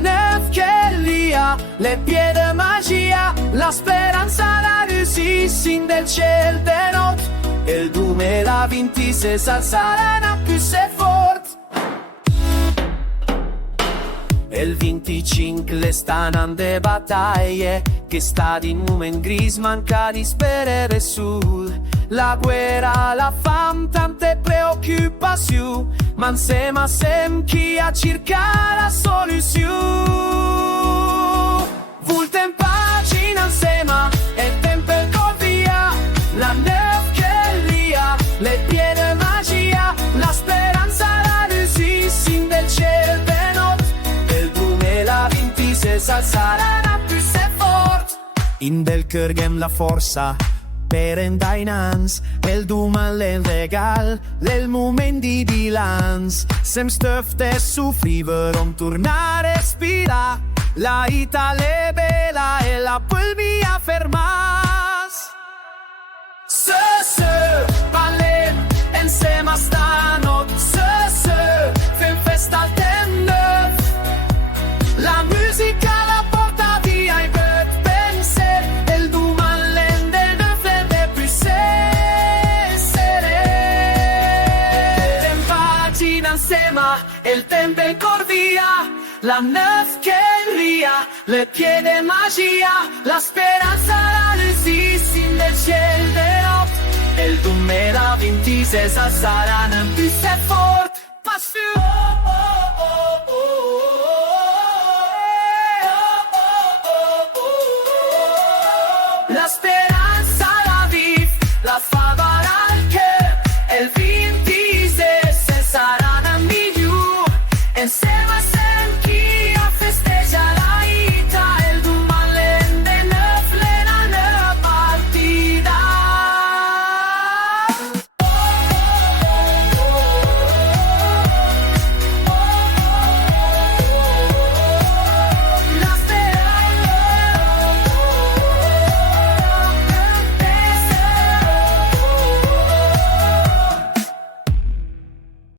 neuf che lia, le piede magia, la speranza, la risisting del ciel de not. El 2026 sarà più se fort. El 25 le stanno de battaglie, che sta di moment gris manca di sperare sul. La guerra, la fam, tante preoccupazioni, ma insieme chi a cercare la soluzione. Voltem pagina insieme e tempo via, la neuf che lia, le piede magia, la speranza, la risisting del ciel de not. El 2026 sarà più se fort. In del cărgem la forza per endainans, el duman l'el regal, l'el moment di bilans. Sem stöfte soffriver om tornar a respirar, la Italia bella e la pulmia fermas. Se, parlem, insieme stanot, se, fem festa al temp. La musica la porta via i bet penser, el duman l'ende de più sere. Tempagina insieme, el tempo via, la neuf che ria, le piede magia, la speranza, la risisting del ciel de not. El 2026 sarà più se fort. Passione. La speranza